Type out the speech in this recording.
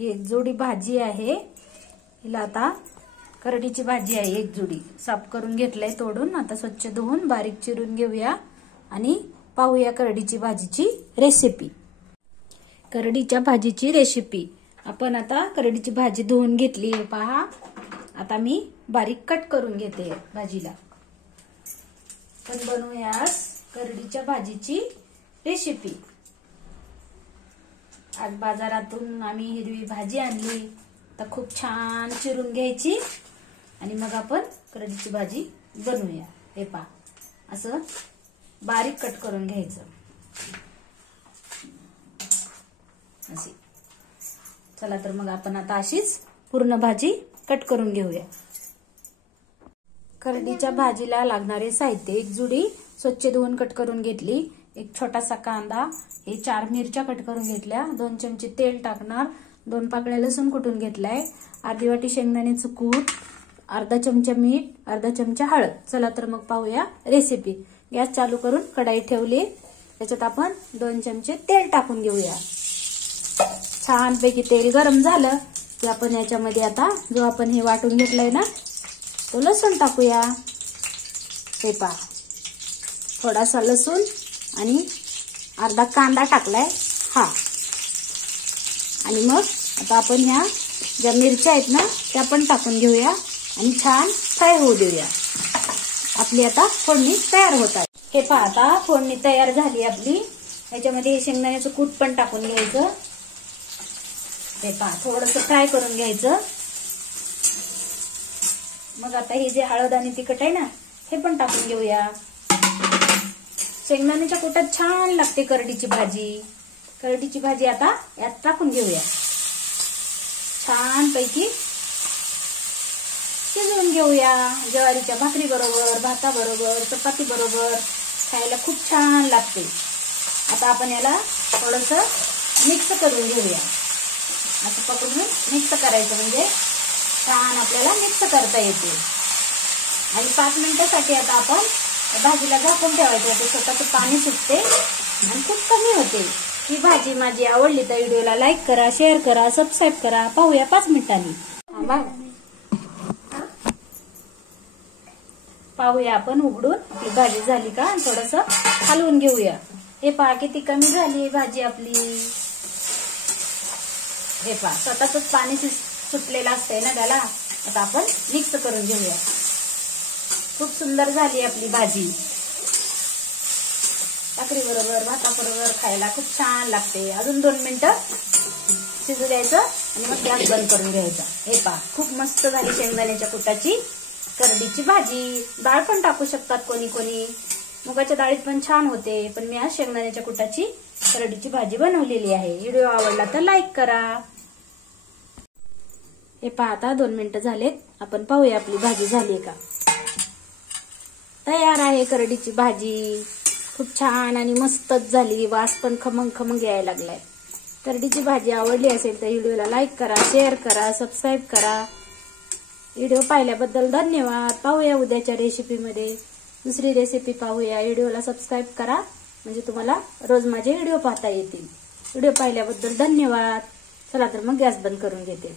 ही एक जोडी भाजी आहे। हिला आता करडीची भाजी आहे एक जोडी साफ करून घेतलंय तोडून। आता स्वच्छ धुवून बारीक चिरून घेऊया आणि पाहूया करडीची भाजीची रेसिपी। करडीच्या भाजीची रेसिपी आपण आता करडीची भाजी धुवून घेतली आहे पहा। आता मी बारीक कट करून घेते भाजीला। पण बनवूया करडीच्या भाजीची रेसिपी। आज बाजारातून आम्ही हिरवी भाजी आणली तर खूप छान चिरून घ्यायची आणि मग आपण करडीची भाजी बनवूया। हे पहा असं बारीक कट करून घ्यायचं अशी। चला तर मग आपण आता अशीच पूर्ण भाजी कट करून घेऊया। करडीच्या भाजीला लागणारे साहित्य एक जुडी स्वच्छ धुवून कट करून घेतली, एक छोटासा कांदा, हे 4 मिरच्या कट करून घेतल्या, 2 चमचे तेल टाकणार, 2 पाकळ्या लसूण कुटून घेतलाय, अर्धी वाटी शेंगदाण्याचं कूट, अर्धा चमचा मीठ, अर्धा चमचा हळद। चला तर मग पाहूया रेसिपी। गॅस चालू करून कढाई ठेवली, त्याच्यात आपण 2 चमचे तेल टाकून घेऊया। छानपैकी तेल गरम झालं की आपण याच्यामध्ये आता जो आपण हे वाटून घेतलंय ना तो लसूण टाकूया। हे पहा थोडासा लसूण आणि अर्धा कांदा टाकलाय हा। आणि मग आता आपण ह्या ज्या मिरच्या आहेत ना त्या पण टाकून घेऊया आणि छान फ्राय होऊ देऊया। आपली आता फोडणी तयार होत आहे। हे पहा आता फोडणी तयार झाली आपली। ह्याच्यामध्ये हे शेंगदाण्याचं कूट पण टाकून घ्यायचं। हे पहा थोडंसं फ्राय करून घ्यायचं। मग आता हे जे हळद आणि तिखट आहे ना हे पण टाकून घेऊया। शेंगदाण्याच्या कुटात छान लागते करडीची भाजी। करडीची भाजी आता यात टाकून घेऊया। छान पैकी शिजवून घेऊया। ज्वारीच्या भाकरी बरोबर, भाता बरोबर, चपाती बरोबर खायला खूप छान लागते। आता आपण याला थोडंसं मिक्स करून घेऊया। असं पकडून मिक्स करायचं म्हणजे छान आपल्याला मिक्स करता येते। आणि 5 मिनिटांसाठी आता आपण भाजीला झाकून ठेवायचं। ते स्वतःचं पाणी सुटते आणि खूप कमी होते। ही भाजी माझी आवडली तर व्हिडिओला लाईक करा, शेअर करा, सबस्क्राईब करा। पाहूया 5 मिनिटांनी। पाहूया आपण उघडून आपली भाजी झाली का थोडंसं हलवून घेऊया। हे पहा किती कमी झाली भाजी आपली। हे पहा स्वतःच पाणी सुटलेलं असतंय ना त्याला। आता आपण मिक्स करून घेऊया। खूप सुंदर झाली आपली भाजी। भाकरी बरोबर, भाता बरोबर खायला खूप छान लागते। अजून 2 मिनिटं शिजू द्यायचं आणि मग गॅस बंद करून घ्यायचा। हे पहा खूप मस्त झाली शेंगदाण्याच्या कुटाची करडीची भाजी। डाळ पण टाकू शकतात कोणी कोणी, मुगाच्या डाळीत पण छान होते। पण मी आज शेंगदाण्याच्या कुटाची करडीची भाजी बनवलेली आहे। व्हिडिओ आवडला तर लाईक करा। हे पहा आता 2 मिनिटं झालेत। आपण पाहूया आपली भाजी झाली का। तयार आहे करडीची भाजी। खूप छान आणि मस्तच झाली। वास पण खमंग खमंग यायला लागलाय। करडीची भाजी आवडली असेल तर व्हिडिओला लाईक करा, शेअर करा, सबस्क्राईब करा। व्हिडिओ पाहिल्याबद्दल धन्यवाद। पाहूया उद्याच्या रेसिपीमध्ये दुसरी रेसिपी पाहूया। व्हिडिओला सबस्क्राईब करा म्हणजे तुम्हाला रोज माझे व्हिडिओ पाहता येतील। व्हिडिओ पाहिल्याबद्दल धन्यवाद। चला तर मग गॅस बंद करून घेते।